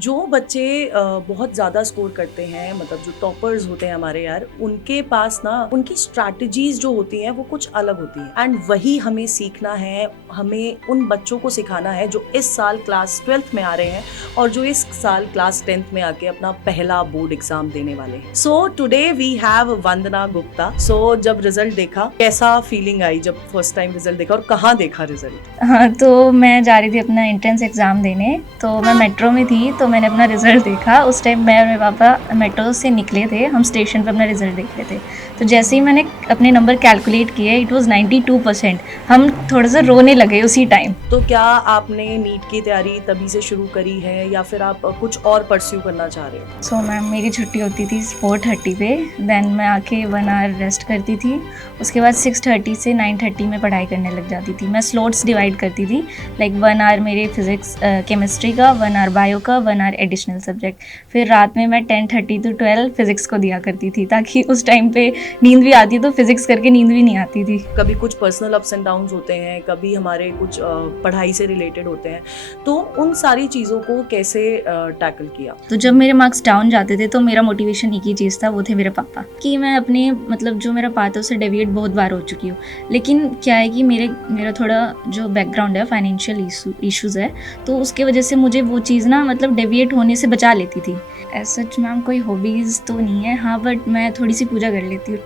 जो बच्चे बहुत ज़्यादा स्कोर करते हैं, मतलब जो टॉपर्स होते हैं हमारे यार, उनके पास ना उनकी स्ट्रैटेजीज जो होती हैं वो कुछ अलग होती हैं। एंड वही हमें सीखना है, हमें उन बच्चों को सिखाना है जो इस साल क्लास 12th में आ रहे हैं और जो इस साल क्लास 10th में आके अपना पहला बोर्ड एग्जाम देने वाले हैं। So today we have Vandana Gupta. सो जब रिजल्ट देखा, कैसा फीलिंग आई जब फर्स्ट टाइम रिजल्ट देखा और कहाँ देखा रिजल्ट? हाँ, तो मैं जा रही थी अपना एंट्रेंस एग्ज़ाम देने, तो मैं मेट्रो में थी, तो मैंने अपना रिज़ल्ट देखा। उस टाइम मैं और मेरे पापा मेट्रो से निकले थे, हम स्टेशन पे अपना रिज़ल्ट देख रहे थे। तो जैसे ही मैंने अपने नंबर कैलकुलेट किए, इट वाज़ 92%। हम थोड़ा-सा रोने लगे उसी टाइम। तो क्या आपने नीट की तैयारी तभी से शुरू करी है या फिर आप कुछ और परस्यू करना चाह रहे हो? सो मैम, मेरी छुट्टी होती थी 4:30 पे, देन मैं आके 1 आवर रेस्ट करती थी। उसके बाद 6:30 से 9:30 में पढ़ाई करने लग जाती थी। मैं स्लॉट्स डिवाइड करती थी, लाइक 1 आवर मेरे फिज़िक्स केमिस्ट्री का, 1 आवर बायो का, 1 आवर एडिशनल सब्जेक्ट। फिर रात में मैं 10:30 to 12 फिज़िक्स को दिया करती थी, ताकि उस टाइम पे नींद भी आती, तो फिज़िक्स करके नींद भी नहीं आती थी। कभी कुछ पर्सनल अप्स एंड डाउन्स होते हैं, कभी हमारे कुछ पढ़ाई से रिलेटेड होते हैं, तो उन सारी चीज़ों को कैसे टैकल किया? तो जब मेरे मार्क्स डाउन जाते थे, तो मेरा मोटिवेशन एक ही चीज़ था, वो थे मेरे पापा। कि मैं अपने मतलब जो मेरा पाथ है उससे डेविएट बहुत बार हो चुकी हूँ, लेकिन क्या है कि मेरा थोड़ा जो बैकग्राउंड है, फाइनेंशियल इश्यूज़ है, तो उसके वजह से मुझे वो चीज़ ना मतलब डेविएट होने से बचा लेती थी। एज सच मैम कोई हॉबीज़ तो नहीं है, हाँ, बट मैं थोड़ी सी पूजा कर लेती हूँ।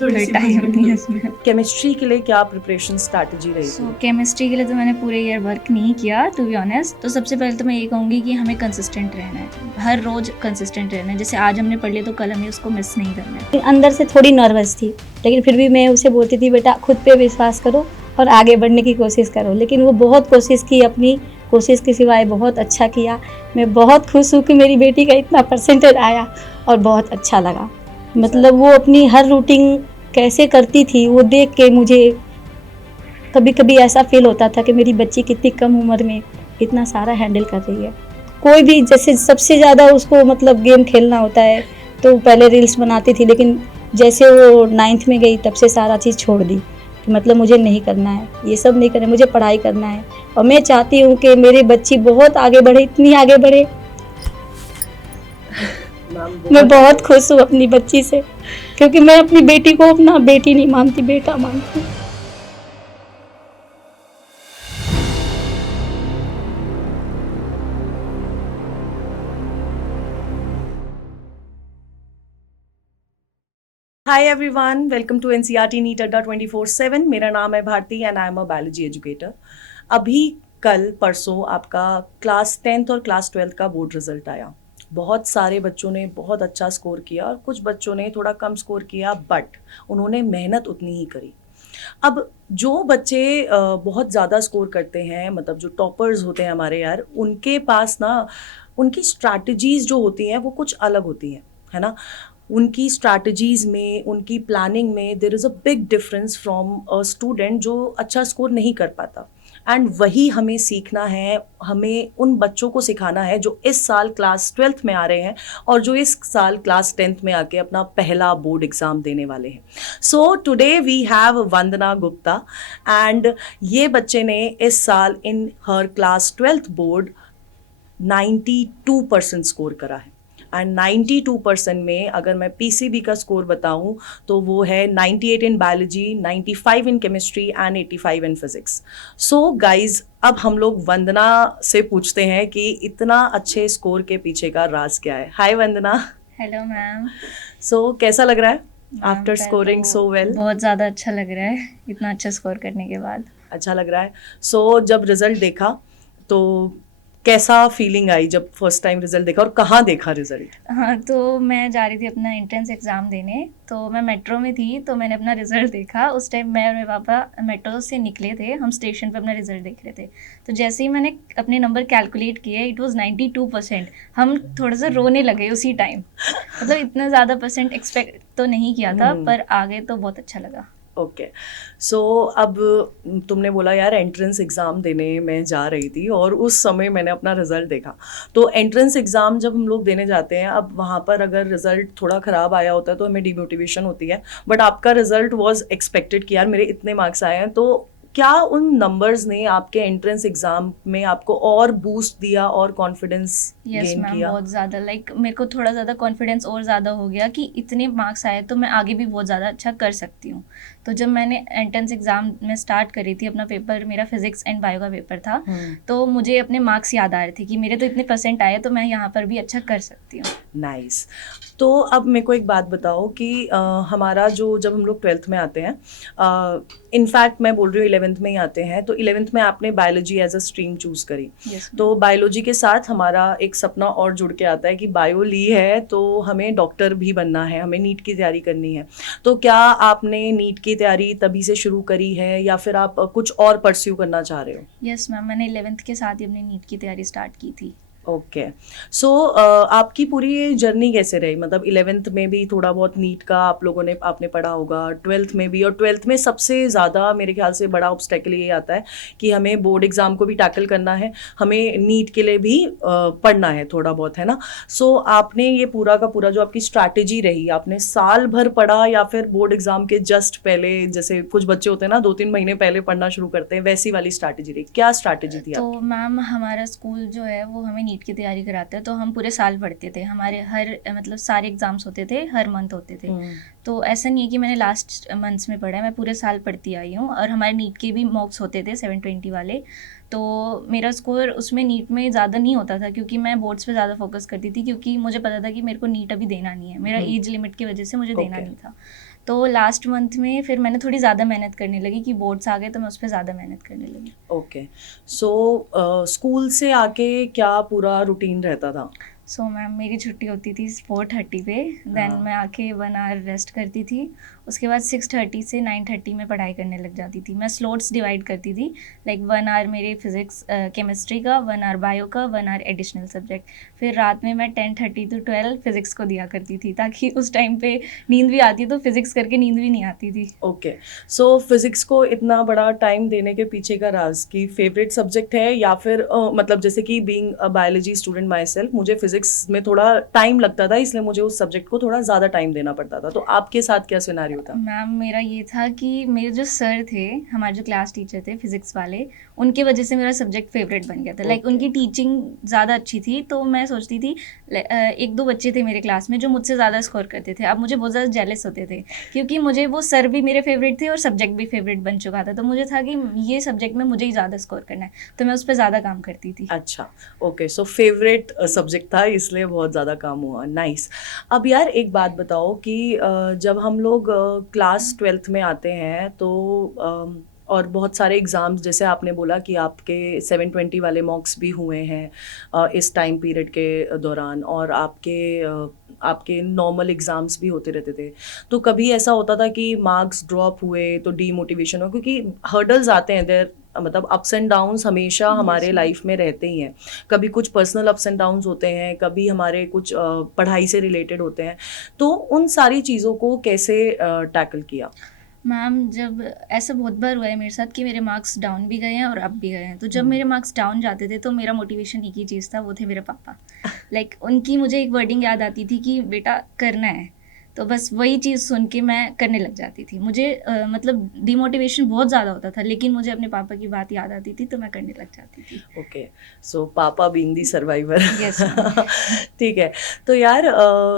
थोड़ी सी टाइम नहीं है इसमें। केमिस्ट्री के लिए क्या प्रिपरेशन स्ट्रैटेजी रही सो थी? केमिस्ट्री के लिए तो मैंने पूरे ईयर वर्क नहीं किया, टू बी ऑनेस्ट। तो सबसे पहले तो मैं ये कहूँगी कि हमें कंसिस्टेंट रहना है, हर रोज़ कंसिस्टेंट रहना है। जैसे आज हमने पढ़ लिया तो कल हमें उसको मिस नहीं करना है। अंदर से थोड़ी नर्वस थी, लेकिन फिर भी मैं उसे बोलती थी, बेटा खुद पे विश्वास करो और आगे बढ़ने की कोशिश करो। लेकिन वो बहुत कोशिश की, अपनी कोशिश के सिवाय बहुत अच्छा किया। मैं बहुत खुश हूँ कि मेरी बेटी का इतना परसेंटेज आया और बहुत अच्छा लगा। मतलब वो अपनी हर रूटीन कैसे करती थी वो देख के मुझे कभी कभी ऐसा फील होता था कि मेरी बच्ची कितनी कम उम्र में इतना सारा हैंडल कर रही है। कोई भी, जैसे सबसे ज़्यादा उसको मतलब गेम खेलना होता है, तो पहले रील्स बनाती थी, लेकिन जैसे वो 9th में गई तब से सारा चीज़ छोड़ दी कि मतलब मुझे नहीं करना है, ये सब नहीं करना है, मुझे पढ़ाई करना है। और मैं चाहती हूँ कि मेरी बच्ची बहुत आगे बढ़े, इतनी आगे बढ़े। मैं बहुत खुश हूँ अपनी बच्ची से, क्योंकि मैं अपनी बेटी को अपना बेटी नहीं मानती, बेटा मानती हूँ। Hi everyone, welcome to NCERT NEET Adda 24/7। मेरा नाम है Bharti and I am a biology educator. अभी कल परसों आपका क्लास 10th और क्लास 12th का बोर्ड रिजल्ट आया। बहुत सारे बच्चों ने बहुत अच्छा स्कोर किया और कुछ बच्चों ने थोड़ा कम स्कोर किया, बट उन्होंने मेहनत उतनी ही करी। अब जो बच्चे बहुत ज़्यादा स्कोर करते हैं, मतलब जो टॉपर्स होते हैं हमारे यार, उनके पास ना उनकी स्ट्रैटेजीज जो होती हैं वो कुछ अलग होती हैं, है ना। उनकी स्ट्रैटेजीज में, उनकी प्लानिंग में there is a big difference from a student जो अच्छा स्कोर नहीं कर पाता। एंड वही हमें सीखना है, हमें उन बच्चों को सिखाना है जो इस साल क्लास 12th में आ रहे हैं और जो इस साल क्लास 10th में आके अपना पहला बोर्ड एग्जाम देने वाले हैं। So today we have Vandana Gupta and ये बच्चे ने इस साल in her class 12th board 92% score करा है। एंड 92% में अगर मैं पीसीबी का स्कोर बताऊं तो वो है 98 in biology, 95 in chemistry and 85 in physics. So guys, अब हम लोग वंदना से पूछते हैं कि इतना अच्छे स्कोर के पीछे का राज क्या है। हाय वंदना। Hello ma'am. सो कैसा लग रहा है मैम, आफ्टर पहले स्कोरिंग तो सो वेल? बहुत ज़्यादा अच्छा लग रहा है, इतना अच्छा स्कोर करने के बाद। अच्छा लग रहा है। सो जब रिजल्ट देखा तो कैसा फीलिंग आई जब फर्स्ट टाइम रिजल्ट देखा और कहाँ देखा रिजल्ट? हाँ, तो मैं जा रही थी अपना एंट्रेंस एग्ज़ाम देने, तो मैं मेट्रो में थी, तो मैंने अपना रिज़ल्ट देखा। उस टाइम मैं और मेरे पापा मेट्रो से निकले थे, हम स्टेशन पे अपना रिज़ल्ट देख रहे थे। तो जैसे ही मैंने अपने नंबर कैलकुलेट किए, इट वाज़ 92%। हम थोड़ा-सा रोने लगे उसी टाइम। मतलब इतना ज़्यादा परसेंट एक्सपेक्ट तो नहीं किया था, पर आगे तो बहुत अच्छा लगा। ओके। सो अब तुमने बोला यार एंट्रेंस एग्ज़ाम देने मैं जा रही थी और उस समय मैंने अपना रिज़ल्ट देखा। तो एंट्रेंस एग्ज़ाम जब हम लोग देने जाते हैं, अब वहाँ पर अगर रिज़ल्ट थोड़ा ख़राब आया होता है तो हमें डिमोटिवेशन होती है, बट आपका रिज़ल्ट वाज एक्सपेक्टेड कि यार मेरे इतने मार्क्स आए हैं, तो क्या उन नंबर्स ने आपके एंट्रेंस एग्जाम में आपको और बूस्ट दिया और कॉन्फिडेंस यस गेन मैम, किया? बहुत ज़्यादा लाइक मेरे को थोड़ा ज़्यादा कॉन्फिडेंस और ज़्यादा हो गया कि इतने मार्क्स आए तो मैं आगे भी बहुत ज़्यादा अच्छा कर सकती हूँ। तो जब मैंने एंट्रेंस एग्ज़ाम में स्टार्ट करी थी अपना पेपर, मेरा फिजिक्स एंड बायो का पेपर था, तो मुझे अपने मार्क्स याद आ रहे थे कि मेरे तो इतने परसेंट आए तो मैं यहाँ पर भी अच्छा कर सकती हूँ। नाइस। तो अब मेरे को एक बात बताओ कि हमारा जो जब हम लोग 12th में आते हैं, इनफैक्ट मैं बोल रही हूँ 11th में ही आते हैं, तो 11th में आपने biology as a stream choose करी। यस तो बायोलॉजी के साथ हमारा एक सपना और जुड़ के आता है कि बायो ली है तो हमें डॉक्टर भी बनना है, हमें नीट की तैयारी करनी है। तो क्या आपने नीट की तैयारी तभी से शुरू करी है या फिर आप कुछ और परस्यू करना चाह रहे हो? यस मैम, मैंने 11th के साथ ही अपनी नीट की तैयारी स्टार्ट की थी। ओके। सो आपकी पूरी जर्नी कैसे रही? मतलब 11th में भी थोड़ा बहुत नीट का आप लोगों ने आपने पढ़ा होगा, 12th में भी, और 12th में सबसे ज़्यादा मेरे ख्याल से बड़ा ऑब्स्टेकल ये आता है कि हमें बोर्ड एग्ज़ाम को भी टैकल करना है, हमें नीट के लिए भी पढ़ना है थोड़ा बहुत, है ना? सो आपने ये पूरा का पूरा जो आपकी स्ट्रैटेजी रही, आपने साल भर पढ़ा या फिर बोर्ड एग्ज़ाम के जस्ट पहले, जैसे कुछ बच्चे होते हैं ना 2-3 महीने पहले पढ़ना शुरू करते हैं, वैसी वाली स्ट्रैटेजी रही? क्या स्ट्रैटेजी थी तो आपकी? मैम हमारा स्कूल जो है वो हमें नीट की तैयारी कराता है, तो हम पूरे साल पढ़ते थे। हमारे हर मतलब सारे एग्ज़ाम्स होते थे, हर मंथ होते थे। तो ऐसा नहीं है कि मैंने लास्ट मंथ्स में पढ़ा है, मैं पूरे साल पढ़ती आई हूँ। और हमारे नीट के भी मॉक्स होते थे 720 वाले, तो मेरा स्कोर उसमें नीट में ज़्यादा नहीं होता था क्योंकि मैं बोर्ड्स पे ज़्यादा फोकस करती थी, क्योंकि मुझे पता था कि मेरे को नीट अभी देना नहीं है, मेरा एज लिमिट की वजह से मुझे देना Okay. नहीं था। तो लास्ट मंथ में फिर मैंने थोड़ी ज़्यादा मेहनत करने लगी कि बोर्ड्स आ गए, तो मैं उस पर ज़्यादा मेहनत करने लगी। ओके। सो स्कूल से आके क्या पूरा रूटीन रहता था? सो मैम, मेरी छुट्टी होती थी 4:30 पे, देन हाँ। मैं आके 1 आवर रेस्ट करती थी। उसके बाद 6:30 से 9:30 में पढ़ाई करने लग जाती थी। मैं स्लॉट्स डिवाइड करती थी, लाइक 1 आवर मेरे फिजिक्स केमिस्ट्री का, 1 आवर बायो का, 1 आवर एडिशनल सब्जेक्ट। फिर रात में मैं 10:30 to 12 फिजिक्स को दिया करती थी, ताकि उस टाइम पे नींद भी आती, तो फिजिक्स करके नींद भी नहीं आती थी। ओके। सो फिजिक्स को इतना बड़ा टाइम देने के पीछे का राज की फेवरेट सब्जेक्ट है या फिर मतलब जैसे कि being a biology student my self, मुझे फिजिक्स में थोड़ा टाइम लगता था, इसलिए मुझे उस सब्जेक्ट को थोड़ा ज़्यादा टाइम देना पड़ता था। तो आपके साथ क्या सिनेरियो था? मैम, मेरा ये था कि मेरे जो सर थे, हमारे जो क्लास टीचर थे फिजिक्स वाले, उनकी वजह से मेरा सब्जेक्ट फेवरेट बन गया था। Like Okay. उनकी टीचिंग ज़्यादा अच्छी थी, तो मैं सोचती थी, एक दो बच्चे थे मेरे क्लास में जो मुझसे ज़्यादा स्कोर करते थे। अब मुझे बहुत ज़्यादा जेलस होते थे, क्योंकि मुझे वो सर भी मेरे फेवरेट थे और सब्जेक्ट भी फेवरेट बन चुका था। तो मुझे था कि ये सब्जेक्ट में मुझे ही ज़्यादा स्कोर करना है, तो मैं उस पर ज़्यादा काम करती थी। अच्छा। ओके। सो फेवरेट सब्जेक्ट था, इसलिए बहुत ज़्यादा काम हुआ। नाइस। अब यार एक बात बताओ कि जब हम लोग क्लास 12th में आते हैं तो और बहुत सारे एग्ज़ाम्स, जैसे आपने बोला कि आपके 720 वाले मॉक्स भी हुए हैं इस टाइम पीरियड के दौरान, और आपके नॉर्मल एग्ज़ाम्स भी होते रहते थे। तो कभी ऐसा होता था कि मार्क्स ड्रॉप हुए तो डीमोटिवेशन हो, क्योंकि हर्डल्स आते हैं देयर, मतलब अप्स एंड डाउन्स हमेशा हमारे ma'am. लाइफ में रहते ही हैं। कभी कुछ पर्सनल अप्स एंड डाउन्स होते हैं, कभी हमारे कुछ पढ़ाई से रिलेटेड होते हैं। तो उन सारी चीज़ों को कैसे टैकल किया? मैम, जब ऐसा बहुत बार हुआ है मेरे साथ कि मेरे मार्क्स डाउन भी गए हैं और अप भी गए हैं, तो जब मेरे मार्क्स डाउन जाते थे तो मेरा मोटिवेशन एक ही चीज़ था, वो थे मेरे पापा। लाइक उनकी मुझे एक वर्डिंग याद आती थी कि बेटा करना है, तो बस वही चीज़ सुन के मैं करने लग जाती थी। मुझे मतलब डिमोटिवेशन बहुत ज़्यादा होता था, लेकिन मुझे अपने पापा की बात याद आती थी, तो मैं करने लग जाती थी। ओके। सो पापा बीइंग दी सर्वाइवर। Yes ma'am. ठीक है। तो यार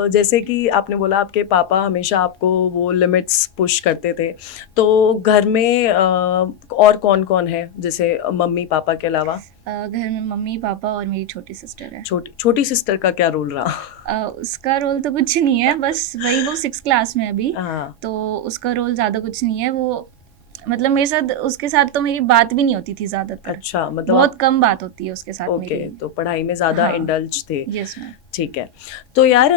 जैसे कि आपने बोला आपके पापा हमेशा आपको वो लिमिट्स पुश करते थे, तो घर में और कौन कौन है, जैसे मम्मी पापा के अलावा? घर में मम्मी पापा और मेरी छोटी सिस्टर है। छोटी सिस्टर का क्या रोल रहा? उसका रोल तो कुछ नहीं है, बस वही, वो 6th क्लास में अभी, हाँ। तो उसका रोल ज़्यादा कुछ नहीं है। वो मतलब मेरे साथ, उसके साथ तो मेरी बात भी नहीं होती थी ज़्यादातर। अच्छा, मतलब बहुत कम बात होती है उसके साथ ओके, मेरी। तो पढ़ाई में ज़्यादा हाँ। इंडल्ज थे। Yes ma'am. ठीक है। तो यार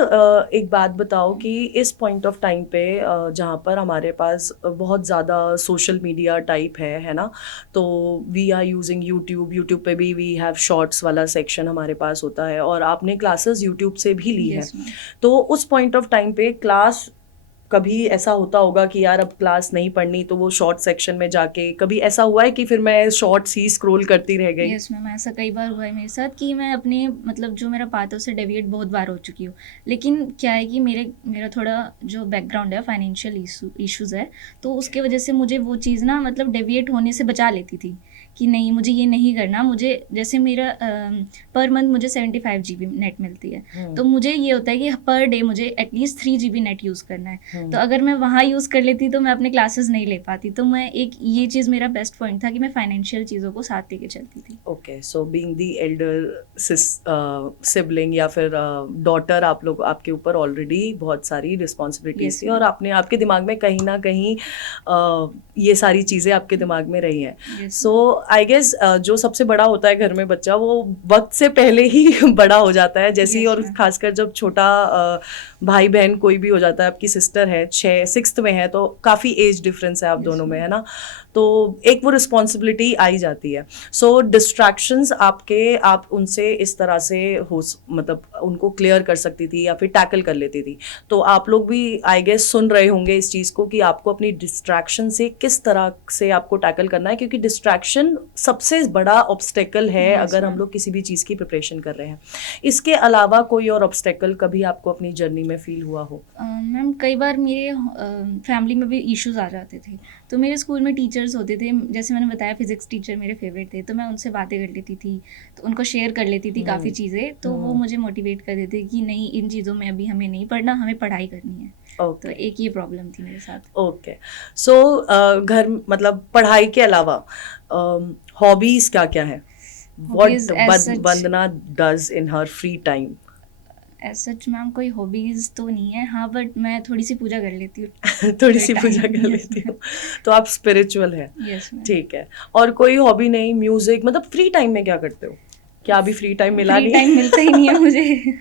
एक बात बताओ कि इस पॉइंट ऑफ टाइम पे जहाँ पर हमारे पास बहुत ज़्यादा सोशल मीडिया टाइप है ना, तो वी आर यूजिंग यूट्यूब पे भी वी हैव शॉर्ट्स वाला सेक्शन हमारे पास होता है, और आपने क्लासेस यूट्यूब से भी ली है। Yes ma'am. तो उस पॉइंट ऑफ टाइम पे क्लास कभी ऐसा होता होगा कि यार अब क्लास नहीं पढ़नी तो वो शॉर्ट सेक्शन में जाके, कभी ऐसा हुआ है कि फिर मैं शॉर्ट्स ही स्क्रॉल करती रह गई? यस मैम, ऐसा कई बार हुआ है मेरे साथ कि मैं अपने मतलब जो मेरा पाथ है उससे डेविएट बहुत बार हो चुकी हूँ। लेकिन क्या है कि मेरा थोड़ा जो बैकग्राउंड है फाइनेंशियल इश्यूज़ है, तो उसके वजह से मुझे वो चीज़ ना मतलब डेविएट होने से बचा लेती थी कि नहीं मुझे ये नहीं करना। मुझे जैसे मेरा पर मंथ मुझे 75 GB नेट मिलती है, तो मुझे ये होता है कि पर डे मुझे एटलीस्ट 3 GB नेट यूज़ करना है। तो अगर मैं वहाँ यूज़ कर लेती तो मैं अपने क्लासेस नहीं ले पाती। तो मैं एक ये चीज़ मेरा बेस्ट पॉइंट था कि मैं फाइनेंशियल चीज़ों को साथ लेके चलती थी। Okay, so being the Elder sibling या फिर डॉटर, आप लोग, आपके ऊपर ऑलरेडी बहुत सारी रिस्पॉन्सिबिलिटीज Yes, थी और आपने, आपके दिमाग में कहीं ना कहीं ये सारी चीज़ें आपके दिमाग में रही हैं। Yes, सो आई गेस जो सबसे बड़ा होता है घर में बच्चा, वो वक्त से पहले ही बड़ा हो जाता है जैसे ही, Yes, और ma'am. खासकर जब छोटा भाई बहन कोई भी हो जाता है, आपकी सिस्टर है 6th में है, तो काफ़ी एज डिफरेंस है आप Yes, दोनों में, ma'am. है ना? तो एक वो रिस्पॉन्सिबिलिटी आई जाती है। सो डिस्ट्रैक्शंस आपके, आप उनसे इस तरह से मतलब उनको क्लियर कर सकती थी या फिर टैकल कर लेती थी। तो आप लोग भी आई गेस सुन रहे होंगे इस चीज़ को कि आपको अपनी डिस्ट्रैक्शन से किस तरह से आपको टैकल करना है, क्योंकि डिस्ट्रैक्शन सबसे बड़ा ऑब्स्टेकल है Yes, अगर हम ma'am. लोग किसी भी चीज़ की प्रिपरेशन कर रहे हैं। इसके अलावा कोई और ऑब्स्टेकल कभी आपको अपनी जर्नी में फील हुआ हो? मैम कई बार मेरे फैमिली में भी इश्यूज आ जाते थे। तो मेरे स्कूल में टीचर्स होते थे, जैसे मैंने बताया फिज़िक्स टीचर मेरे फेवरेट थे, तो मैं उनसे बातें कर लेती थी, तो उनको शेयर कर लेती थी काफ़ी चीज़ें। तो वो मुझे मोटिवेट कर देते कि नहीं इन चीज़ों में अभी हमें नहीं पढ़ना, हमें पढ़ाई करनी है। तो ओके, एक ये प्रॉब्लम थी मेरे साथ। ओके। सो घर, मतलब पढ़ाई के अलावा हॉबीज क्या क्या है? Hobbies what as such Vandana does in her free time? As such ma'am कोई हॉबीज़ तो नहीं है, हाँ बट मैं थोड़ी सी पूजा कर लेती हूँ। थोड़ी सी पूजा कर लेती हूँ, तो आप स्पिरिचुअल है। Yes ma'am. ठीक है। और कोई हॉबी नहीं, म्यूजिक, मतलब फ्री टाइम में क्या करते हो? क्या अभी फ्री टाइम मिला फ्री नहीं? टाइम मिलता ही नहीं है मुझे।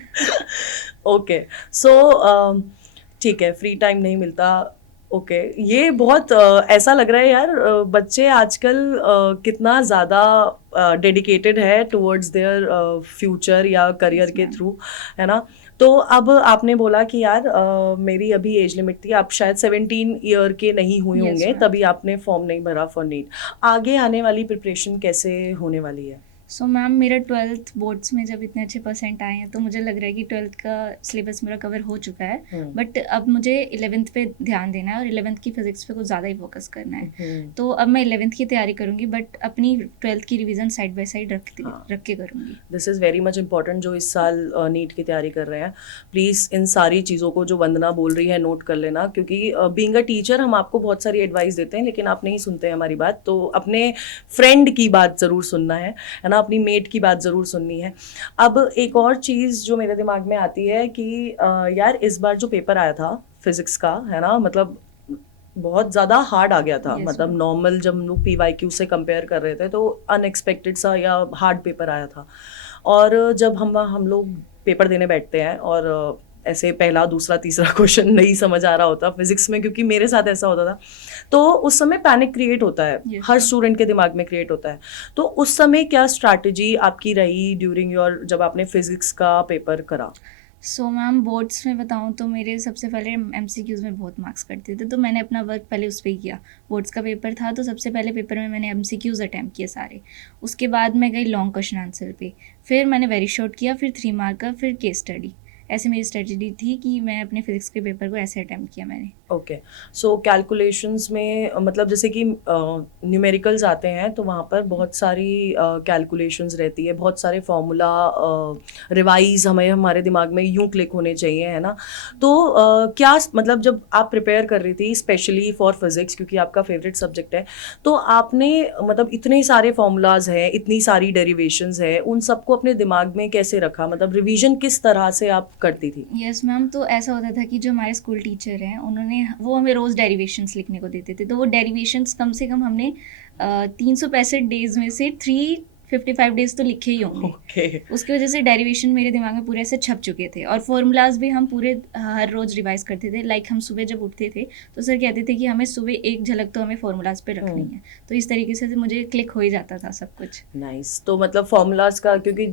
ओके, सो ठीक है, फ्री टाइम नहीं मिलता। ओके, ये बहुत ऐसा लग रहा है यार, बच्चे आजकल कितना ज़्यादा डेडिकेटेड है टुवर्ड्स देयर फ्यूचर या करियर Yes, के ma'am. थ्रू, है ना? तो अब आपने बोला कि यार मेरी अभी एज लिमिट थी, आप शायद 17 ईयर के नहीं हुए Yes, होंगे, ma'am. तभी आपने फॉर्म नहीं भरा फॉर नीट। आगे आने वाली प्रिपरेशन कैसे होने वाली है? सो मैम मेरा 12th बोर्ड्स में जब इतने अच्छे परसेंट आए हैं तो मुझे लग रहा है कि 12th का सिलेबस मेरा कवर हो चुका है। बट अब मुझे 11th पे ध्यान देना है और 11th की फिजिक्स पे कुछ ज़्यादा ही फोकस करना है। तो अब मैं 11th की तैयारी करूँगी, बट अपनी 12th की रिवीजन साइड बाय साइड रख के करूँगी। This is very much important, जो इस साल नीट की तैयारी कर रहे हैं। प्लीज़ इन सारी चीज़ों को जो वंदना बोल रही है नोट कर लेना, क्योंकि बीइंग अ टीचर हम आपको बहुत सारी एडवाइस देते हैं, लेकिन आप नहीं सुनते हैं हमारी बात। तो अपने फ्रेंड की बात ज़रूर सुनना है ना? अपनी मेट की बात ज़रूर सुननी है। अब एक और चीज़ जो मेरे दिमाग में आती है कि यार इस बार जो पेपर आया था फिज़िक्स का, है ना, मतलब बहुत ज़्यादा हार्ड आ गया था। Yes, मतलब ma'am. नॉर्मल जब हम लोग PYQ से कंपेयर कर रहे थे तो अनएक्सपेक्टेड सा या हार्ड पेपर आया था। और जब हम लोग पेपर देने बैठते हैं और ऐसे पहला दूसरा तीसरा क्वेश्चन नहीं समझ आ रहा होता फिजिक्स में, क्योंकि मेरे साथ ऐसा होता था, तो उस समय पैनिक क्रिएट होता है। Yes, हर ma'am. स्टूडेंट के दिमाग में क्रिएट होता है। तो उस समय क्या स्ट्रैटेजी आपकी रही ड्यूरिंग योर, जब आपने फिजिक्स का पेपर करा? सो मैम बोर्ड्स में बताऊँ तो मेरे सबसे पहले MCQs में बहुत मार्क्स कटते थे, तो मैंने अपना वर्क पहले उस पर ही किया। बोर्ड्स का पेपर था तो सबसे पहले पेपर में मैंने MCQs अटैम्प्ट किए सारे। उसके बाद मैं गई लॉन्ग क्वेश्चन आंसर पे, फिर मैंने वेरी शॉर्ट किया, फिर 3 मार्क का, फिर केस स्टडी। ऐसे मेरी स्ट्रेटजी थी कि मैं अपने फिजिक्स के पेपर को ऐसे अटैम्प्ट किया मैंने। ओके, सो कैलकुलेशंस में मतलब जैसे कि न्यूमेरिकल्स आते हैं तो वहाँ पर बहुत सारी कैलकुलेशंस रहती है, बहुत सारे फॉर्मूला रिवाइज हमें हमारे दिमाग में यूं क्लिक होने चाहिए, है ना? तो क्या मतलब जब आप प्रिपेयर कर रही थी स्पेशली फॉर फिजिक्स, क्योंकि आपका फेवरेट सब्जेक्ट है, तो आपने मतलब इतने सारे फॉर्मूलाज हैं, इतनी सारी डेरिवेशंस हैं, उन सबको अपने दिमाग में कैसे रखा? मतलब रिवीजन किस तरह से आप करती थी? यस मैम, तो ऐसा होता था कि जो हमारे स्कूल टीचर हैं उन्होंने वो हमें रोज़ डेरिवेशंस लिखने को देते थे। तो वो डेरिवेशंस कम से कम हमने 365 डेज़ में से 55 डेज तो लिखे ही होंगे। ओके। उसकी वजह से डेरिवेशन मेरे दिमाग में पूरे ऐसे छप चुके थे, और फॉर्मूलाज भी हम पूरे हर रोज़ रिवाइज करते थे। लाइक हम सुबह जब उठते थे तो सर कहते थे कि हमें सुबह एक झलक तो हमें फॉर्मूलाज पे रखनी है, तो इस तरीके से मुझे क्लिक हो ही जाता था सब कुछ। नाइस। तो मतलब फॉर्मूलाज का क्योंकि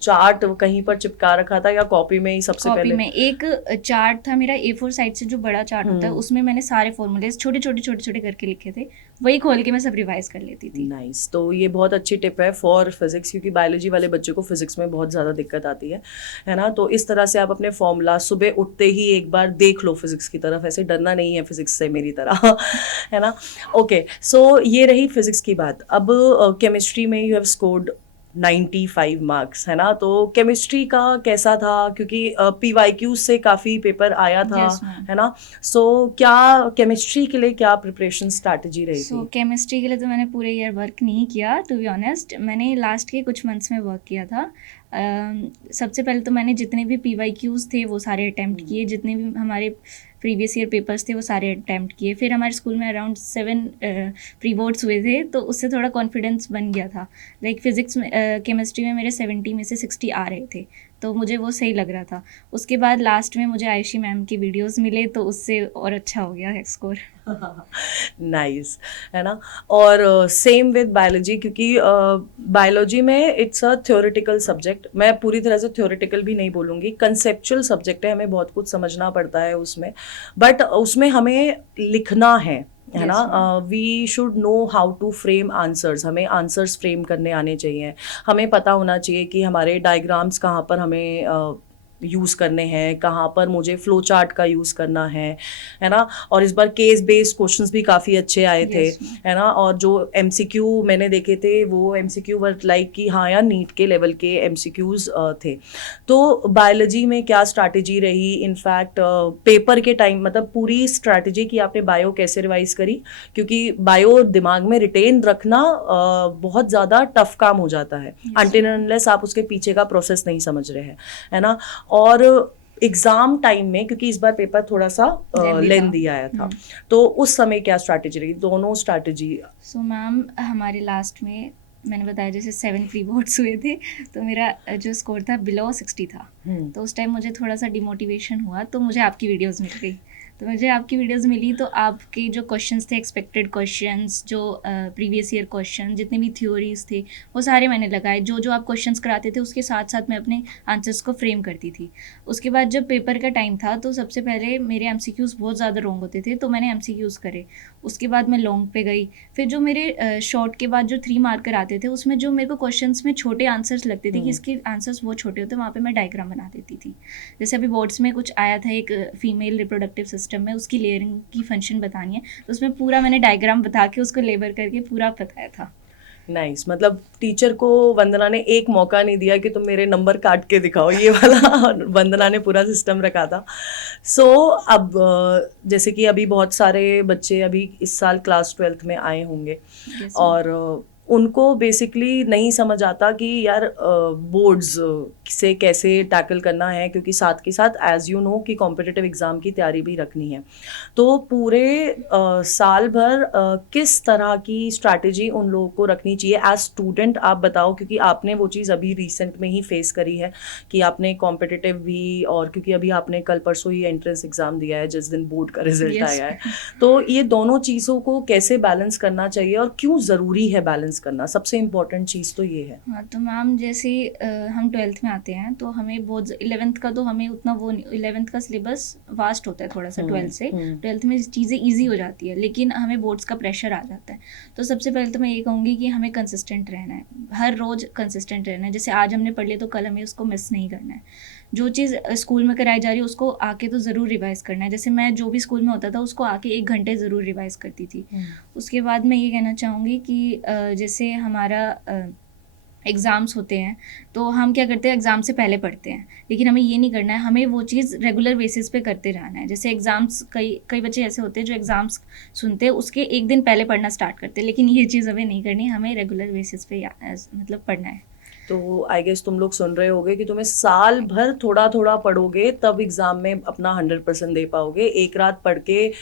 चार्ट कहीं पर चिपका रखा था या कॉपी में ही सबसे कॉपी पहले? में एक चार्ट था मेरा A4 साइड से, जो बड़ा चार्ट होता है, उसमें मैंने सारे फॉर्मूलेज छोटे छोटे छोटे छोटे करके लिखे थे, वही खोल के मैं सब रिवाइज कर लेती थी। नाइस। तो ये बहुत अच्छी टिप है फॉर फिजिक्स, क्योंकि बायोलॉजी वाले बच्चों को फिजिक्स में बहुत ज़्यादा दिक्कत आती है ना। तो इस तरह से आप अपने फॉर्मूला सुबह उठते ही एक बार देख लो फिजिक्स की तरफ, ऐसे डरना नहीं है फिजिक्स से मेरी तरह है ना। ओके, सो ये रही फिजिक्स की बात। अब केमिस्ट्री में यू हैव स्कोर्ड 95 मार्क्स, है ना। तो केमिस्ट्री का कैसा था, क्योंकि PYQ से काफ़ी पेपर आया था, Yes, ma'am. है ना। सो क्या केमिस्ट्री के लिए क्या प्रिपरेशन स्ट्रैटेजी रही सो थी? केमिस्ट्री के लिए तो मैंने पूरे ईयर वर्क नहीं किया, टू बी ऑनेस्ट। मैंने लास्ट के कुछ मंथ्स में वर्क किया था। सबसे पहले तो मैंने जितने भी PYQs थे वो सारे अटैम्प्ट किए, जितने भी हमारे प्रीवियस ईयर पेपर्स थे वो सारे अटैम्प्ट किए। फिर हमारे स्कूल में अराउंड 7 प्री बोर्ड्स हुए थे, तो उससे थोड़ा कॉन्फिडेंस बन गया था। लाइक फिजिक्स में केमिस्ट्री में मेरे 70 में से 60 आ रहे थे, तो मुझे वो सही लग रहा था। उसके बाद लास्ट में मुझे आयुषी मैम की वीडियोस मिले, तो उससे और अच्छा हो गया स्कोर। नाइस, है ना। और सेम विद बायोलॉजी, क्योंकि बायोलॉजी में इट्स अ थ्योरेटिकल सब्जेक्ट। मैं पूरी तरह से थ्योरेटिकल भी नहीं बोलूँगी, कंसेप्चुअल सब्जेक्ट है, हमें बहुत कुछ समझना पड़ता है उसमें, बट उसमें हमें लिखना है Yes, ना। We should know how to frame answers, हमें आंसर्स फ्रेम करने आने चाहिए। हमें पता होना चाहिए कि हमारे डायग्राम्स कहाँ पर हमें यूज़ करने हैं, कहाँ पर मुझे फ्लो चार्ट का यूज़ करना है ना। और इस बार केस बेस्ड क्वेश्चंस भी काफ़ी अच्छे आए थे, Yes, ma'am. है ना। और जो MCQ मैंने देखे थे वो MCQ वर लाइक कि हाँ यार नीट के लेवल के MCQs थे। तो बायोलॉजी में क्या स्ट्रैटेजी रही, इनफैक्ट पेपर के टाइम, मतलब पूरी स्ट्रैटेजी कि आपने बायो कैसे रिवाइज करी, क्योंकि बायो दिमाग में रिटेन रखना बहुत ज़्यादा टफ काम हो जाता है अनटिल अनलेस आप उसके पीछे का प्रोसेस नहीं समझ रहे हैं, है ना। और एग्जाम टाइम में, क्योंकि इस बार पेपर थोड़ा सा Lengthy लेंदी था। आया था, तो उस समय क्या स्ट्रैटेजी रही, दोनों स्ट्रैटेजी? सो मैम हमारे लास्ट में मैंने बताया जैसे 7 प्री बोर्ड्स हुए थे, तो मेरा जो स्कोर था बिलो 60 था। तो उस टाइम मुझे थोड़ा सा डिमोटिवेशन हुआ, तो मुझे आपकी वीडियोस मिल गई। तो मुझे आपकी वीडियोस मिली, तो आपके जो क्वेश्चंस थे, एक्सपेक्टेड क्वेश्चंस, जो प्रीवियस ईयर क्वेश्चन, जितने भी थ्योरीज थे, वो सारे मैंने लगाए। जो जो आप क्वेश्चंस कराते थे उसके साथ साथ मैं अपने आंसर्स को फ्रेम करती थी। उसके बाद जब पेपर का टाइम था, तो सबसे पहले मेरे MCQs बहुत ज़्यादा रॉन्ग होते थे, तो मैंने MCQs करे। उसके बाद मैं लॉन्ग पे गई। फिर जो मेरे शॉर्ट के बाद जो 3 मार्कर आते थे, उसमें जो मेरे को क्वेश्चंस में छोटे आंसर्स लगते थे कि इसके आंसर्स बहुत छोटे होते, वहाँ पे मैं डायग्राम बना देती थी। जैसे अभी बोर्ड्स में कुछ आया था, एक फीमेल रिप्रोडक्टिव सिस्टम में उसकी लेयरिंग की फंक्शन बतानी है, तो उसमें पूरा मैंने डायग्राम बता के उसको लेबर करके पूरा बताया था। नाइस। मतलब टीचर को वंदना ने एक मौका नहीं दिया कि तुम मेरे नंबर काट के दिखाओ, ये वाला वंदना ने पूरा सिस्टम रखा था। सो अब जैसे कि अभी बहुत सारे बच्चे अभी इस साल क्लास 12th में आए होंगे, Yes, और उनको बेसिकली नहीं समझ आता कि यार बोर्ड्स से कैसे टैकल करना है, क्योंकि साथ के साथ एज यू नो कि कॉम्पिटिटिव एग्ज़ाम की तैयारी भी रखनी है। तो पूरे साल भर किस तरह की स्ट्रैटेजी उन लोगों को रखनी चाहिए एज स्टूडेंट, आप बताओ, क्योंकि आपने वो चीज़ अभी रिसेंट में ही फेस करी है कि आपने कॉम्पिटिटिव भी, और क्योंकि अभी आपने कल परसों ही एंट्रेंस एग्ज़ाम दिया है जिस दिन बोर्ड का रिजल्ट Yes. आया है। तो ये दोनों चीज़ों को कैसे बैलेंस करना चाहिए और क्यों ज़रूरी है बैलेंस करना, सबसे इम्पोर्टेंट चीज़ तो ये है। हाँ, तो मैम जैसे हम 12th में आते हैं, तो हमें बहुत 11th का तो हमें उतना वो 11th का सिलेबस वास्ट होता है थोड़ा सा 12th से। 12th में चीज़ें ईजी हो जाती है, लेकिन हमें बोर्ड्स का प्रेशर आ जाता है। तो सबसे पहले तो मैं ये कहूँगी कि हमें कंसिस्टेंट रहना है, हर रोज़ कंसिस्टेंट रहना है। जैसे आज हमने पढ़ लिया तो कल हमें उसको मिस नहीं करना है। जो चीज़ स्कूल में कराई जा रही है उसको आके तो ज़रूर रिवाइज़ करना है। जैसे मैं जो भी स्कूल में होता था उसको आके 1 घंटे ज़रूर रिवाइज़ करती थी। उसके बाद मैं ये कहना चाहूँगी कि जैसे हमारा एग्ज़ाम्स होते हैं, तो हम क्या करते हैं, एग्ज़ाम से पहले पढ़ते हैं, लेकिन हमें ये नहीं करना है, हमें वो चीज़ रेगुलर बेसिस पे करते रहना है। जैसे एग्ज़ाम्स, कई बच्चे ऐसे होते हैं जो एग्ज़ाम्स सुनते हैं उसके 1 दिन पहले पढ़ना स्टार्ट करते हैं, लेकिन ये चीज़ हमें नहीं करनी, हमें रेगुलर बेसिस पे मतलब पढ़ना है। तो आई गेस तुम लोग सुन रहे होगे कि तुम्हें साल भर थोड़ा थोड़ा पढ़ोगे तब एग्ज़ाम में अपना 100% दे पाओगे। एक रात पढ़ के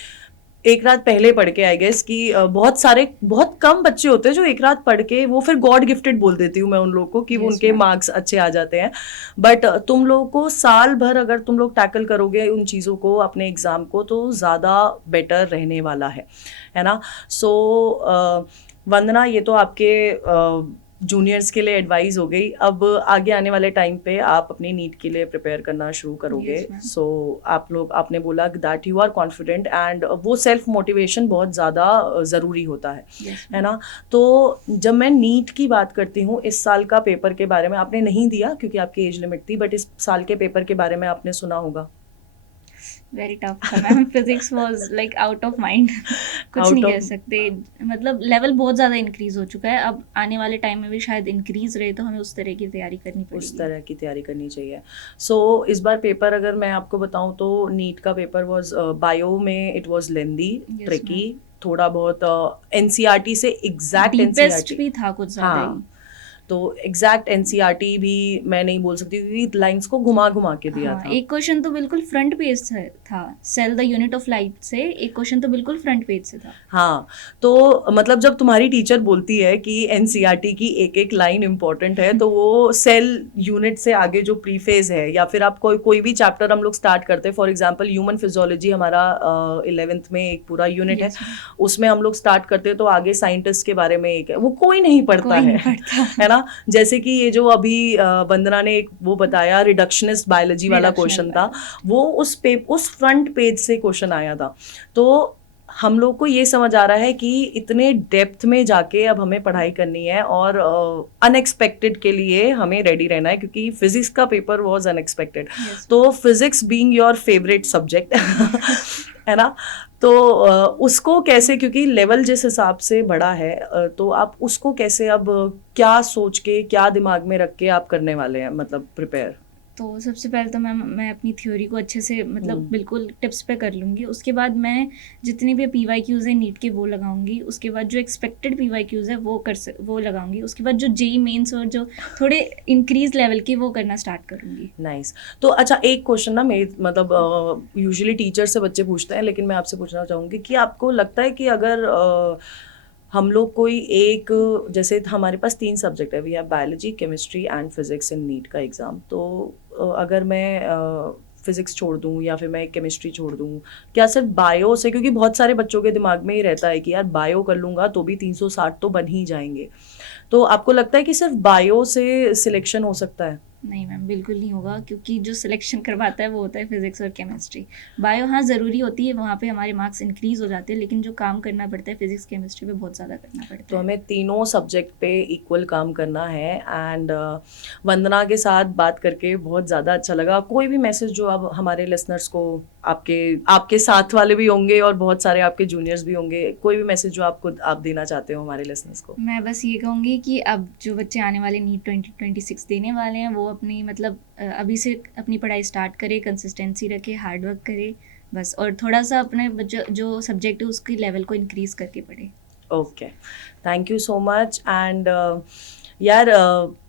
एक रात पहले पढ़ के आई गेस कि बहुत कम बच्चे होते हैं जो एक रात पढ़ के वो फिर गॉड गिफ्टेड बोल देती हूँ मैं उन लोगों को कि वो Yes, उनके ma'am. मार्क्स अच्छे आ जाते हैं। बट तुम लोगों को साल भर अगर तुम लोग टैकल करोगे उन चीज़ों को, अपने एग्ज़ाम को, तो ज़्यादा बेटर रहने वाला है ना। सो वंदना, ये तो आपके जूनियर्स के लिए एडवाइस हो गई। अब आगे आने वाले टाइम पे आप अपनी नीट के लिए प्रिपेयर करना शुरू करोगे। Yes, ma'am. सो आपने बोला that you are confident and वो सेल्फ मोटिवेशन बहुत ज़्यादा ज़रूरी होता Yes, है ना। तो जब मैं नीट की बात करती हूँ, इस साल का पेपर के बारे में आपने नहीं दिया क्योंकि आपकी एज लिमिट थी, बट इस साल के पेपर के बारे में आपने सुना होगा। वेरी टफ था ma'am, physics was like out of mind. कुछ Out नहीं of- कह सकते, मतलब लेवल बहुत ज़्यादा इंक्रीज हो चुका है। अब आने वाले टाइम में भी शायद इंक्रीज रहे, तो हमें उस तरह की तैयारी करनी उस पड़ेगी। तरह की तैयारी करनी चाहिए। सो इस बार पेपर अगर मैं आपको बताऊं तो नीट का पेपर वाज बायो में it was lengthy, Yes, tricky, थोड़ा बहुत एनसीईआरटी से एग्जैक्ट डीपेस्ट एनसीईआरटी। भी था कुछ ज़्यादा ही। हाँ, तो एग्जैक्ट एनसीईआरटी भी मैं नहीं बोल सकती क्योंकि लाइंस को घुमा घुमा के दिया हाँ, था। एक क्वेश्चन तो बिल्कुल फ्रंट पेज से था, cell the unit of life से एक क्वेश्चन तो बिल्कुल फ्रंट पेज से था। हाँ, तो मतलब जब तुम्हारी टीचर बोलती है कि एनसीईआरटी की एक एक लाइन इंपॉर्टेंट है, तो वो सेल यूनिट से आगे जो प्रीफेज है या फिर आप कोई भी चैप्टर हम लोग स्टार्ट करते हैं, फॉर एग्जांपल ह्यूमन फिजियोलॉजी हमारा 11th में एक पूरा यूनिट है, Yes, ma'am. उसमें हम लोग स्टार्ट करते हैं तो आगे साइंटिस्ट के बारे में एक है, वो कोई नहीं पढ़ता कोई नहीं है पढ़ता। है ना। जैसे कि ये जो अभी वंदना ने एक वो बताया रिडक्शनिस्ट बायोलॉजी वाला Reductionist क्वेश्चन था, वो उस फ्रंट पेज से क्वेश्चन आया था। तो हम लोग को ये समझ आ रहा है कि इतने डेप्थ में जाके अब हमें पढ़ाई करनी है और अनएक्सपेक्टेड के लिए हमें रेडी रहना है, क्योंकि फिजिक्स का पेपर वाज अनएक्सपेक्टेड। Yes. तो physics being your favourite subject है ना, तो उसको कैसे, क्योंकि लेवल जिस हिसाब से बड़ा है, तो आप उसको कैसे अब क्या सोच के, क्या दिमाग में रख के आप करने वाले हैं, मतलब प्रिपेयर? तो सबसे पहले तो मैं अपनी थ्योरी को अच्छे से मतलब बिल्कुल टिप्स पे कर लूँगी। उसके बाद मैं जितनी भी PYQs है नीट के वो लगाऊंगी। उसके बाद जो एक्सपेक्टेड PYQs है वो लगाऊंगी। उसके बाद जो JEE मेंस और जो थोड़े इंक्रीज लेवल की वो करना स्टार्ट करूँगी। नाइस। तो अच्छा, एक क्वेश्चन ना मेरे मतलब यूजुअली टीचर से बच्चे पूछते हैं, लेकिन मैं आपसे पूछना चाहूँगी कि आपको लगता है कि अगर हम लोग कोई एक, जैसे हमारे पास 3 सब्जेक्ट है, we have biology, chemistry and physics in NEET का एग्ज़ाम, तो अगर मैं फिजिक्स छोड़ दूँ या फिर मैं केमिस्ट्री छोड़ दूँ, क्या सिर्फ बायो से, क्योंकि बहुत सारे बच्चों के दिमाग में ही रहता है कि यार बायो कर लूँगा तो भी 360 तो बन ही जाएंगे, तो आपको लगता है कि सिर्फ बायो से सिलेक्शन हो सकता है? नहीं मैम, बिल्कुल नहीं होगा, क्योंकि जो सिलेक्शन करवाता है वो होता है फिजिक्स और केमिस्ट्री। बायो हाँ ज़रूरी होती है, वहाँ पे हमारे मार्क्स इंक्रीज हो जाते हैं, लेकिन जो काम करना पड़ता है फिजिक्स केमिस्ट्री पे बहुत ज़्यादा करना पड़ता तो है। हमें तीनों सब्जेक्ट पे इक्वल काम करना है। एंड वंदना के साथ बात करके बहुत ज़्यादा अच्छा लगा। कोई भी मैसेज जो अब हमारे लिसनर्स को, आपके साथ वाले भी होंगे और बहुत सारे आपके जूनियर्स भी होंगे, कोई भी मैसेज जो आप देना चाहते हो हमारे लिसनर्स को? मैं बस ये कहूँगी कि अब जो बच्चे आने वाले नीट 2026 देने वाले हैं, वो अपनी मतलब अभी से अपनी पढ़ाई स्टार्ट करे, कंसिस्टेंसी रखे, हार्ड वर्क करे बस, और थोड़ा सा अपने जो सब्जेक्ट है उसकी लेवल को इंक्रीज करके पढ़े। Okay, thank you so much. And यार,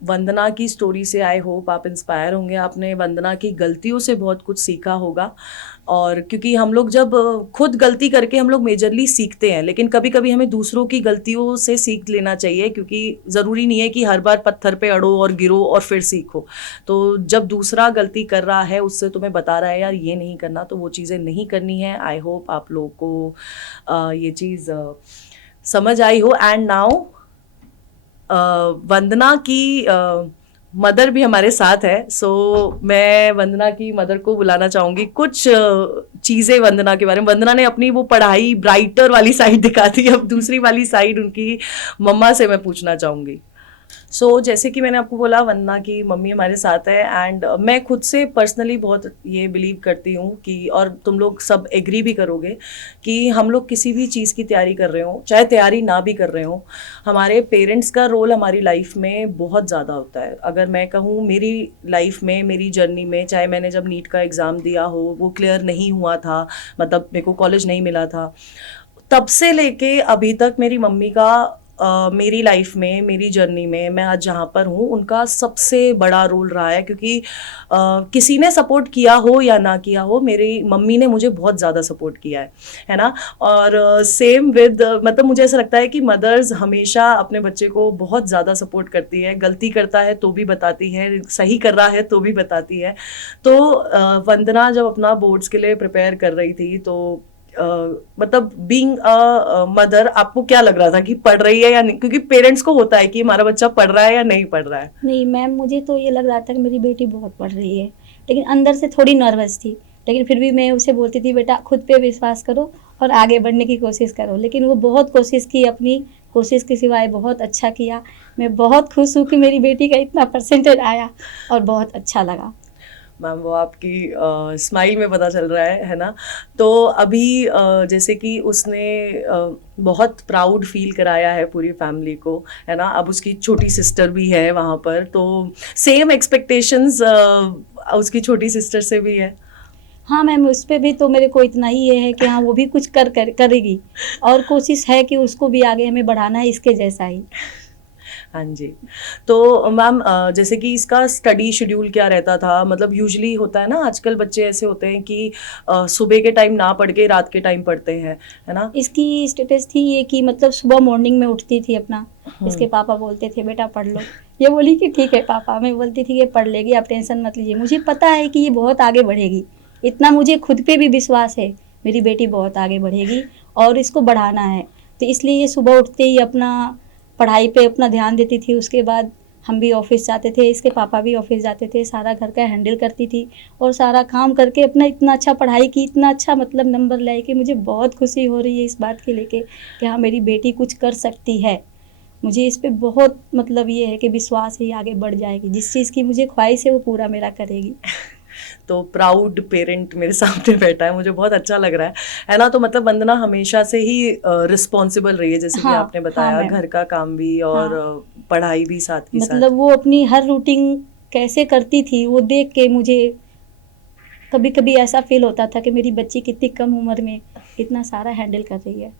वंदना की स्टोरी से आई होप आप इंस्पायर होंगे। आपने वंदना की गलतियों से बहुत कुछ सीखा होगा, और क्योंकि हम लोग जब खुद गलती करके हम लोग मेजरली सीखते हैं, लेकिन कभी कभी हमें दूसरों की गलतियों से सीख लेना चाहिए, क्योंकि ज़रूरी नहीं है कि हर बार पत्थर पे अड़ो और गिरो और फिर सीखो। तो जब दूसरा गलती कर रहा है, उससे तुम्हें बता रहा है यार ये नहीं करना, तो वो चीज़ें नहीं करनी है। आई होप आप लोग को ये चीज़ समझ आई हो। एंड नाउ वंदना की मदर भी हमारे साथ है, सो मैं वंदना की मदर को बुलाना चाहूँगी। कुछ चीज़ें वंदना के बारे में, वंदना ने अपनी वो पढ़ाई ब्राइटर वाली साइड दिखा दी, अब दूसरी वाली साइड उनकी मम्मा से मैं पूछना चाहूँगी। सो जैसे कि मैंने आपको बोला, वंदना की मम्मी हमारे साथ है। एंड मैं खुद से पर्सनली बहुत ये बिलीव करती हूँ कि, और तुम लोग सब एग्री भी करोगे, कि हम लोग किसी भी चीज़ की तैयारी कर रहे हो, चाहे तैयारी ना भी कर रहे हो, हमारे पेरेंट्स का रोल हमारी लाइफ में बहुत ज़्यादा होता है। अगर मैं कहूँ मेरी लाइफ में, मेरी जर्नी में, चाहे मैंने जब नीट का एग्ज़ाम दिया हो, वो क्लियर नहीं हुआ था, मतलब मेरे को कॉलेज नहीं मिला था, तब से लेके अभी तक मेरी मम्मी का मेरी लाइफ में, मेरी जर्नी में मैं आज जहाँ पर हूँ, उनका सबसे बड़ा रोल रहा है। क्योंकि किसी ने सपोर्ट किया हो या ना किया हो, मेरी मम्मी ने मुझे बहुत ज़्यादा सपोर्ट किया है ना। और सेम विद मतलब मुझे ऐसा लगता है कि मदर्स हमेशा अपने बच्चे को बहुत ज़्यादा सपोर्ट करती है। गलती करता है तो भी बताती है, सही कर रहा है तो भी बताती है। तो वंदना जब अपना बोर्ड्स के लिए प्रिपेयर कर रही थी, तो मतलब बीइंग अ मदर आपको क्या लग रहा था कि पढ़ रही है या नहीं? क्योंकि पेरेंट्स को होता है कि हमारा बच्चा पढ़ रहा है या नहीं पढ़ रहा है। नहीं मैम, मुझे तो ये लग रहा था कि मेरी बेटी बहुत पढ़ रही है, लेकिन अंदर से थोड़ी नर्वस थी। लेकिन फिर भी मैं उसे बोलती थी, बेटा खुद पे विश्वास करो और आगे बढ़ने की कोशिश करो। लेकिन वो बहुत कोशिश की, अपनी कोशिश के सिवाय बहुत अच्छा किया। मैं बहुत खुश हूँ कि मेरी बेटी का इतना परसेंटेज आया और बहुत अच्छा लगा। मैम वो आपकी स्माइल में पता चल रहा है ना। तो अभी जैसे कि उसने बहुत प्राउड फील कराया है पूरी फैमिली को, है ना। अब उसकी छोटी सिस्टर भी है वहाँ पर, तो सेम एक्सपेक्टेशंस उसकी छोटी सिस्टर से भी है। हाँ मैम, उस पे भी तो मेरे को इतना ही ये है कि हाँ वो भी कुछ करेगी, और कोशिश है कि उसको भी आगे हमें बढ़ाना है इसके जैसा ही। हाँ जी। तो मैम जैसे कि इसका स्टडी शेड्यूल क्या रहता था? मतलब यूजुअली होता है ना, आजकल बच्चे ऐसे होते हैं कि सुबह के टाइम ना पढ़ के रात के टाइम पढ़ते हैं, है ना। इसकी स्टेटस थी ये कि मतलब सुबह मॉर्निंग में उठती थी अपना, इसके पापा बोलते थे बेटा पढ़ लो, ये बोली कि ठीक है पापा। मैं बोलती थी ये पढ़ लेगी, आप टेंशन मत लीजिए, मुझे पता है कि ये बहुत आगे बढ़ेगी। इतना मुझे खुद पे भी विश्वास है, मेरी बेटी बहुत आगे बढ़ेगी और इसको बढ़ाना है। तो इसलिए ये सुबह उठते ही अपना पढ़ाई पे अपना ध्यान देती थी। उसके बाद हम भी ऑफिस जाते थे, इसके पापा भी ऑफिस जाते थे, सारा घर का हैंडल करती थी और सारा काम करके अपना इतना अच्छा पढ़ाई की, इतना अच्छा मतलब नंबर लाए कि मुझे बहुत खुशी हो रही है इस बात के लेके कि हाँ मेरी बेटी कुछ कर सकती है। मुझे इस पे बहुत मतलब ये है कि विश्वास है, ये आगे बढ़ जाएगी, जिस चीज़ की मुझे ख्वाहिश है वो पूरा मेरा करेगी। तो प्राउड पेरेंट मेरे सामने बैठा है, मुझे बहुत अच्छा लग रहा है ना। तो मतलब वंदना हमेशा से ही रिस्पॉन्सिबल रही है, जैसे कि हाँ आपने हाँ बताया, मैम, घर का काम भी और हाँ पढ़ाई भी साथ की साथ। मतलब वो अपनी हर रूटीन कैसे करती थी वो देख के मुझे कभी कभी ऐसा फील होता था कि मेरी बच्ची कितनी कम उम्र में इतना सारा हैंडल कर रही है।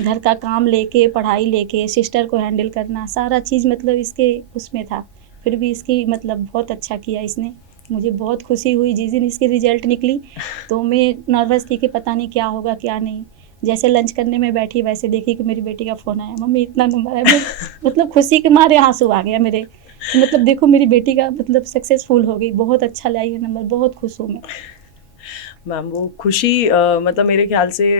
घर का काम लेके, पढ़ाई लेके, सिस्टर को हैंडल करना, सारा चीज़ मतलब इसके उसमें था। फिर भी इसकी मतलब बहुत अच्छा किया इसने। मुझे बहुत खुशी हुई जिस दिन इसकी रिजल्ट निकली, तो मैं नर्वस थी कि पता नहीं क्या होगा क्या नहीं। जैसे लंच करने में बैठी वैसे देखी कि मेरी बेटी का फ़ोन आया, मम्मी इतना नंबर है। मैं मतलब खुशी के मारे आंसू आ गया मेरे कि मतलब देखो मेरी बेटी का मतलब सक्सेसफुल हो गई, बहुत अच्छा लाई है नंबर, बहुत खुश हूँ मैं। मैम वो खुशी मतलब मेरे ख्याल से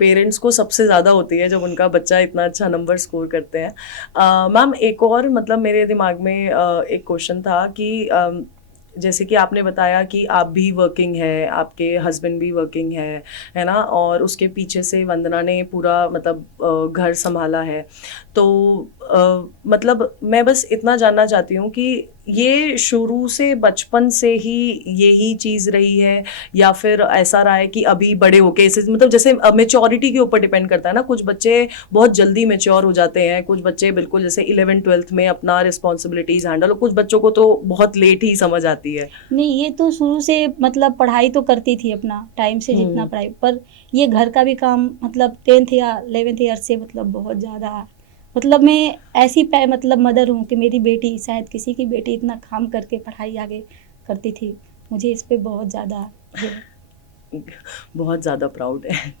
पेरेंट्स को सबसे ज़्यादा होती है जब उनका बच्चा इतना अच्छा नंबर स्कोर करते हैं। मैम एक और मतलब मेरे दिमाग में एक क्वेश्चन था कि जैसे कि आपने बताया कि आप भी वर्किंग है, आपके हस्बैंड भी वर्किंग है ना। और उसके पीछे से वंदना ने पूरा मतलब घर संभाला है। तो मतलब मैं बस इतना जानना चाहती हूँ कि ये शुरू से बचपन से ही यही चीज़ रही है, या फिर ऐसा रहा है कि अभी बड़े होके इसे मतलब जैसे मेच्योरिटी के ऊपर डिपेंड करता है ना। कुछ बच्चे बहुत जल्दी मेच्योर हो जाते हैं, कुछ बच्चे बिल्कुल जैसे 11th-12th में अपना रिस्पॉन्सिबिलिटीज हैंडल, और कुछ बच्चों को तो बहुत लेट ही समझ आती है। नहीं, ये तो शुरू से मतलब पढ़ाई तो करती थी अपना टाइम से जितना पढ़ाई, पर ये घर का भी काम मतलब 10th या 11th ईयर से मतलब बहुत ज़्यादा मतलब मैं ऐसी मतलब मदर हूँ कि मेरी बेटी, शायद किसी की बेटी इतना काम करके पढ़ाई आगे करती थी। मुझे इस पे बहुत ज़्यादा ये है। बहुत ज़्यादा प्राउड है।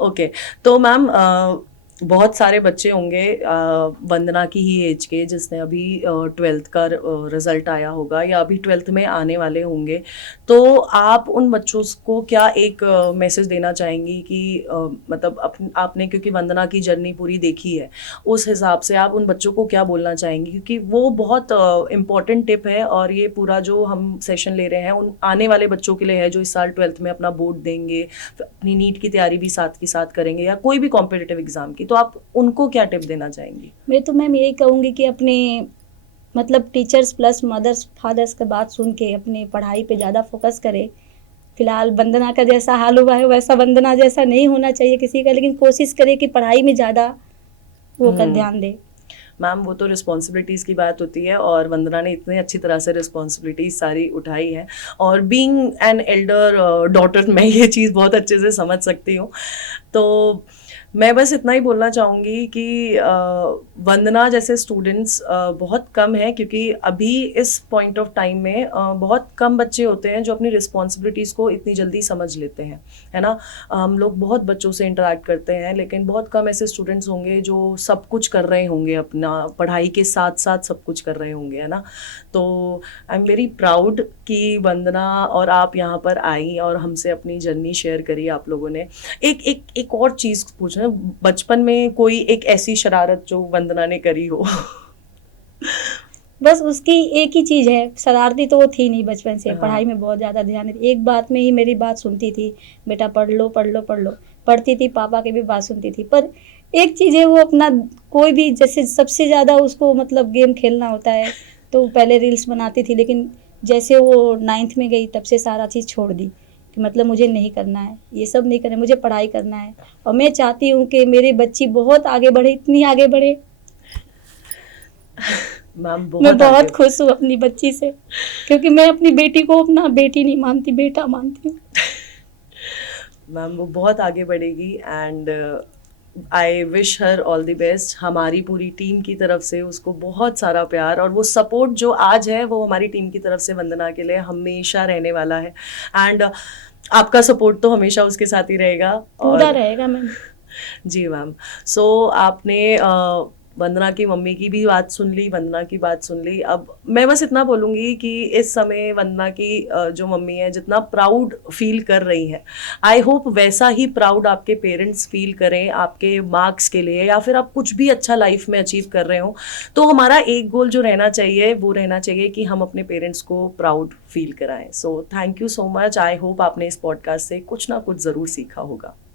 ओके। तो मैम बहुत सारे बच्चे होंगे वंदना की ही एज के, जिसने अभी 12th का रिजल्ट आया होगा या अभी 12th में आने वाले होंगे। तो आप उन बच्चों को क्या एक मैसेज देना चाहेंगी कि मतलब आपने क्योंकि वंदना की जर्नी पूरी देखी है, उस हिसाब से आप उन बच्चों को क्या बोलना चाहेंगी? क्योंकि वो बहुत इम्पॉर्टेंट टिप है, और ये पूरा जो हम सेशन ले रहे हैं उन आने वाले बच्चों के लिए है जो इस साल 12th में अपना बोर्ड देंगे, अपनी नीट की तैयारी भी साथ के साथ करेंगे या कोई भी कॉम्पिटिटिव एग्जाम की। तो आप उनको क्या टिप देना चाहेंगी? मैं तो मैम यही कहूँगी कि अपने मतलब टीचर्स प्लस मदर्स फादर्स का बात सुन के अपने पढ़ाई पे ज़्यादा फोकस करें। फिलहाल वंदना का जैसा हाल हुआ है वैसा वंदना जैसा नहीं होना चाहिए किसी का, लेकिन कोशिश करे कि पढ़ाई में ज़्यादा वो कर ध्यान दे। मैम वो तो रिस्पॉन्सिबिलिटीज़ की बात होती है, और वंदना ने इतनी अच्छी तरह से रिस्पॉन्सिबिलिटीज़ सारी उठाई है, और बीइंग एन एल्डर डॉटर मैं ये चीज़ बहुत अच्छे से समझ सकती हूँ। तो मैं बस इतना ही बोलना चाहूँगी कि वंदना जैसे स्टूडेंट्स बहुत कम हैं, क्योंकि अभी इस पॉइंट ऑफ टाइम में बहुत कम बच्चे होते हैं जो अपनी रिस्पॉन्सिबिलिटीज़ को इतनी जल्दी समझ लेते हैं, है ना। हम लोग बहुत बच्चों से इंटरेक्ट करते हैं, लेकिन बहुत कम ऐसे स्टूडेंट्स होंगे जो सब कुछ कर रहे होंगे, अपना पढ़ाई के साथ साथ सब कुछ कर रहे होंगे, है ना। तो आई एम वेरी प्राउड कि वंदना और आप यहाँ पर आई और हमसे अपनी जर्नी शेयर करी आप लोगों ने। एक और चीज़ पूछना, बचपन में कोई एक ऐसी शरारत जो वंदना ने करी हो? बस उसकी एक ही चीज़ है, शरारती तो वो थी नहीं बचपन से, हाँ। पढ़ाई में बहुत ज़्यादा ध्यान देती, एक बात में ही मेरी बात सुनती थी, बेटा पढ़ लो पढ़ लो पढ़ लो, पढ़ती थी, पापा की भी बात सुनती थी। पर एक चीज़ है, वो अपना कोई भी, जैसे सबसे ज़्यादा उसको मतलब गेम खेलना होता है, तो पहले रील्स बनाती थी, लेकिन जैसे वो 9th में गई तब से सारा चीज़ छोड़ दी कि मतलब मुझे नहीं करना है, ये सब नहीं करना है, मुझे पढ़ाई करना है। और मैं चाहती हूँ कि मेरी बच्ची बहुत आगे बढ़े, इतनी आगे बढ़े। मैम मैं बहुत बहुत आगे, खुश हूँ अपनी बच्ची से, क्योंकि मैं अपनी बेटी को अपना बेटी नहीं मानती, बेटा मानती हूँ। मैम वो बहुत आगे बढ़ेगी and I wish her all the best. हमारी पूरी टीम की तरफ से उसको बहुत सारा प्यार, और वो सपोर्ट जो आज है वो हमारी टीम की तरफ से वंदना के लिए हमेशा रहने वाला है। एंड आपका सपोर्ट तो हमेशा उसके साथ ही रहेगा। पूरा और रहेगा मैम। जी मैम। सो आपने वंदना की मम्मी की भी बात सुन ली, वंदना की बात सुन ली। अब मैं बस इतना बोलूँगी कि इस समय वंदना की जो मम्मी है जितना प्राउड फील कर रही हैं, आई होप वैसा ही प्राउड आपके पेरेंट्स फील करें आपके मार्क्स के लिए, या फिर आप कुछ भी अच्छा लाइफ में अचीव कर रहे हो। तो हमारा एक गोल जो रहना चाहिए वो रहना चाहिए कि हम अपने पेरेंट्स को प्राउड फील कराएं। So thank you so much. I hope आपने इस पॉडकास्ट से कुछ ना कुछ ज़रूर सीखा होगा।